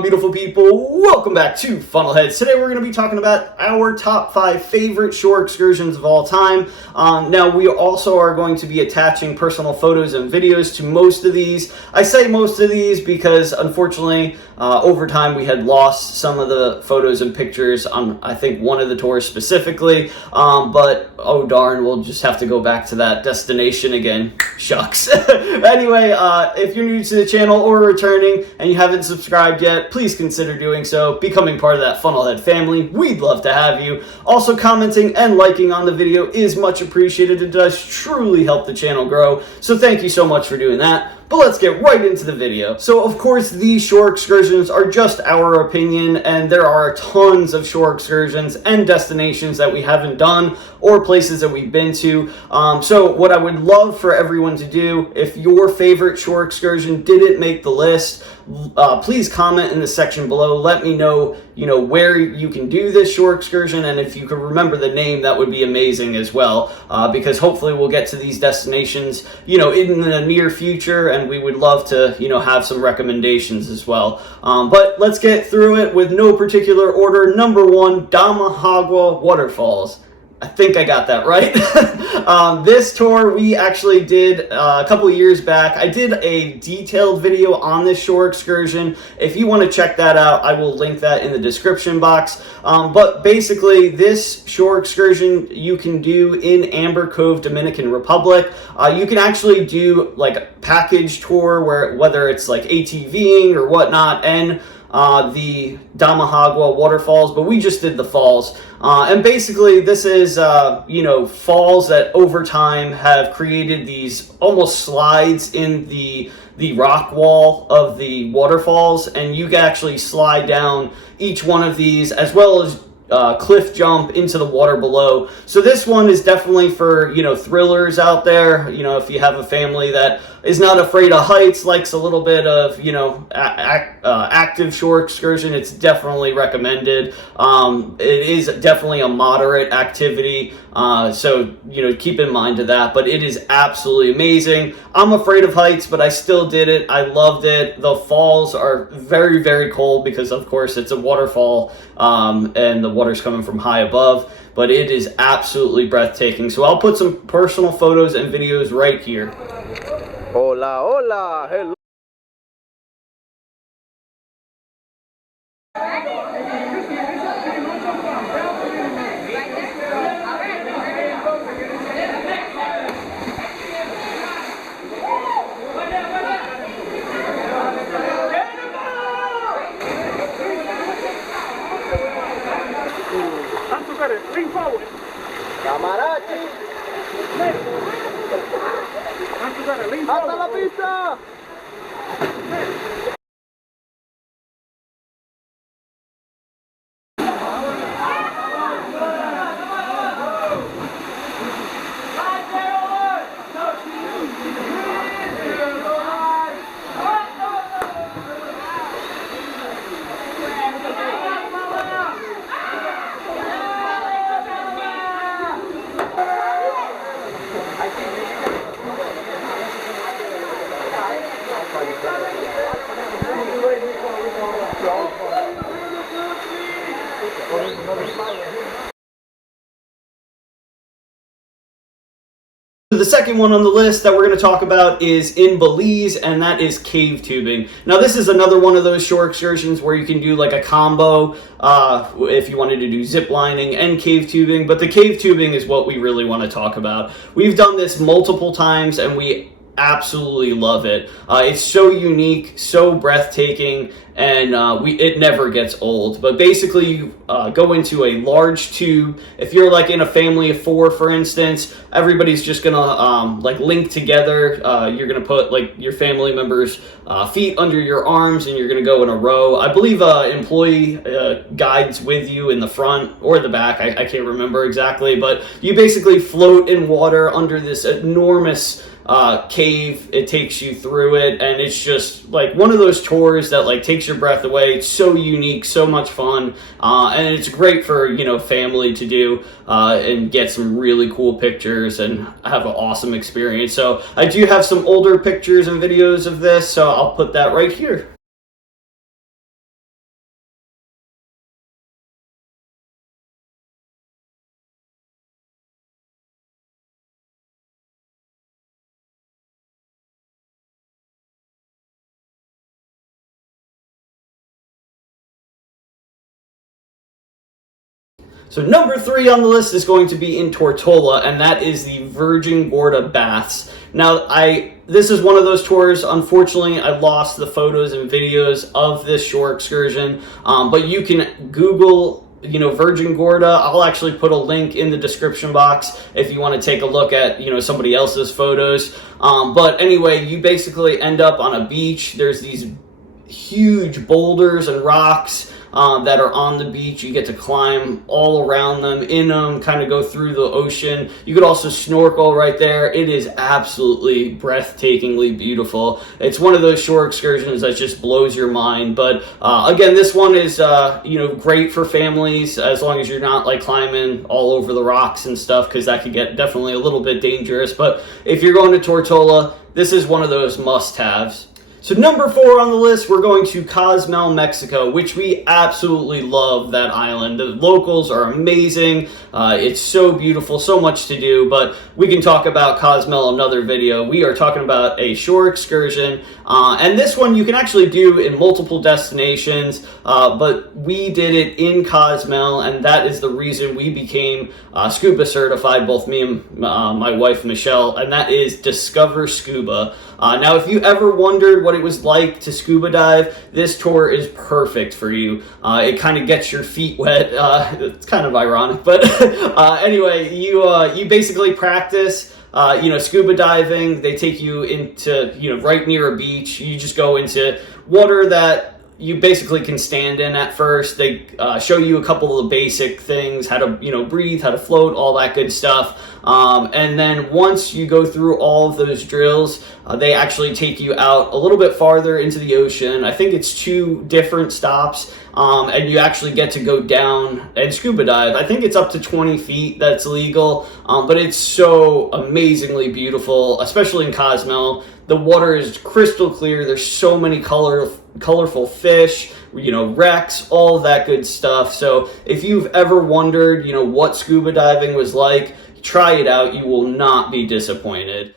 on, beautiful people? Welcome back to Funnelheads. Today we're going to be talking about our top 5 favorite shore excursions of all time. Now we also are going to be attaching personal photos and videos to most of these. I say most of these because unfortunately over time we had lost some of the photos and pictures on I think one of the tours specifically, but oh darn, we'll just have to go back to that destination again. Shucks. Anyway, if you're new to the channel or returning and you haven't subscribed yet, please consider doing so, becoming part of that Funnelhead family. We'd love to have you. Also, commenting and liking on the video is much appreciated. It does truly help the channel grow, so thank you so much for doing that. But let's get right into the video. So of course these shore excursions are just our opinion, and there are tons of shore excursions and destinations that we haven't done or places that we've been to. So what I would love for everyone to do, if your favorite shore excursion didn't make the list, please comment in the section below. Let me know, where you can do this shore excursion, and if you can remember the name, that would be amazing as well, because hopefully we'll get to these destinations, in the near future, and we would love to, have some recommendations as well. But let's get through it with no particular order. Number 1, Damahagwa Waterfalls. I think I got that right. This tour we actually did a couple years back. I did a detailed video on this shore excursion. If you want to check that out, I will link that in the description box. But basically, this shore excursion you can do in Amber Cove, Dominican Republic. You can actually do like a package tour whether it's like ATVing or whatnot, and the Damahagwa Waterfalls, but we just did the falls. And basically this is, falls that over time have created these almost slides in the rock wall of the waterfalls, and you can actually slide down each one of these, as well as cliff jump into the water below. So this one is definitely for, thrillers out there. If you have a family that is not afraid of heights, likes a little bit of, active shore excursion, it's definitely recommended. It is definitely a moderate activity. So, keep in mind to that, but it is absolutely amazing. I'm afraid of heights, but I still did it. I loved it. The falls are very, very cold because of course it's a waterfall, and the water's coming from high above, but it is absolutely breathtaking. So I'll put some personal photos and videos right here. Hola, hola, hello. Lean forward. Camarachi. Lean Hasta forward. la pista. The second one on the list that we're going to talk about is in Belize, and that is cave tubing. Now this is another one of those shore excursions where you can do like a combo if you wanted to do zip lining and cave tubing, but the cave tubing is what we really want to talk about. We've done this multiple times and we absolutely love it. It's so unique, so breathtaking, and it never gets old. But basically you go into a large tube. If you're like in a family of 4, for instance, everybody's just gonna link together. You're gonna put like your family members' feet under your arms, and you're gonna go in a row. I believe employee guides with you in the front or the back. I can't remember exactly, but you basically float in water under this enormous cave. It takes you through it, and it's just like one of those tours that like takes your breath away. It's so unique, so much fun, and it's great for family to do and get some really cool pictures and have an awesome experience. So I do have some older pictures and videos of this, so I'll put that right here. So number 3 on the list is going to be in Tortola, and that is the Virgin Gorda Baths. Now, this is one of those tours. Unfortunately, I lost the photos and videos of this shore excursion, but you can Google, Virgin Gorda. I'll actually put a link in the description box if you want to take a look at, somebody else's photos. But anyway, you basically end up on a beach. There's these huge boulders and rocks that are on the beach. You get to climb all around them, in them, kind of go through the ocean. You could also snorkel right there. It is absolutely breathtakingly beautiful. It's one of those shore excursions that just blows your mind. But again, this one is great for families, as long as you're not like climbing all over the rocks and stuff, because that could get definitely a little bit dangerous. But if you're going to Tortola, this is one of those must-haves. So number 4 on the list, we're going to Cozumel, Mexico, which we absolutely love that island. The locals are amazing. It's so beautiful, so much to do, but we can talk about Cozumel another video. We are talking about a shore excursion, and this one you can actually do in multiple destinations, but we did it in Cozumel, and that is the reason we became Scuba certified, both me and my wife, Michelle, and that is Discover Scuba. Now, if you ever wondered what it was like to scuba dive, this tour is perfect for you. It kind of gets your feet wet. It's kind of ironic, but anyway, you basically practice scuba diving. They take you into, right near a beach. You just go into water that you basically can stand in at first. They show you a couple of the basic things, how to, breathe, how to float, all that good stuff. And then once you go through all of those drills, they actually take you out a little bit farther into the ocean. I think it's 2 different stops, and you actually get to go down and scuba dive. I think it's up to 20 feet that's legal, but it's so amazingly beautiful, especially in Cozumel. The water is crystal clear. There's so many colorful fish, wrecks, all that good stuff. So if you've ever wondered, what scuba diving was like, try it out. You will not be disappointed.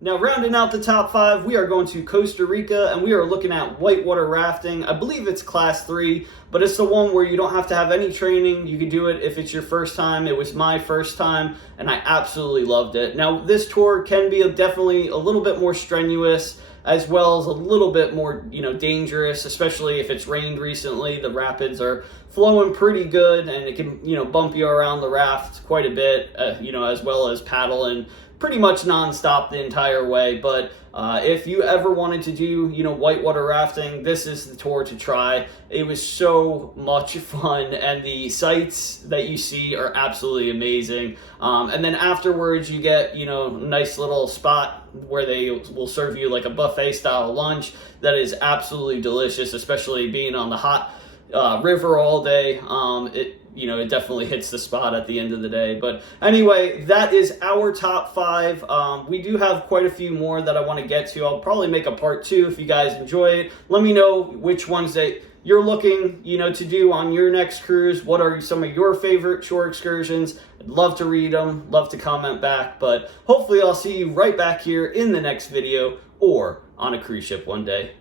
Now, rounding out the top 5, we are going to Costa Rica, and we are looking at whitewater rafting. I believe it's class 3, but it's the one where you don't have to have any training. You can do it if it's your first time. It was my first time, and I absolutely loved it. Now, this tour can be definitely a little bit more strenuous, as well as a little bit more, dangerous, especially if it's rained recently. The rapids are flowing pretty good, and it can, bump you around the raft quite a bit, as well as paddling pretty much nonstop the entire way. But if you ever wanted to do, whitewater rafting, this is the tour to try. It was so much fun, and the sights that you see are absolutely amazing. And then afterwards, you get, a nice little spot where they will serve you like a buffet style lunch that is absolutely delicious, especially being on the hot river all day. It definitely hits the spot at the end of the day. But anyway, that is our top 5. We do have quite a few more that I want to get to. I'll probably make a part 2 if you guys enjoy it. Let me know which ones that you're looking, to do on your next cruise. What are some of your favorite shore excursions? I'd love to read them, love to comment back. But hopefully I'll see you right back here in the next video or on a cruise ship one day.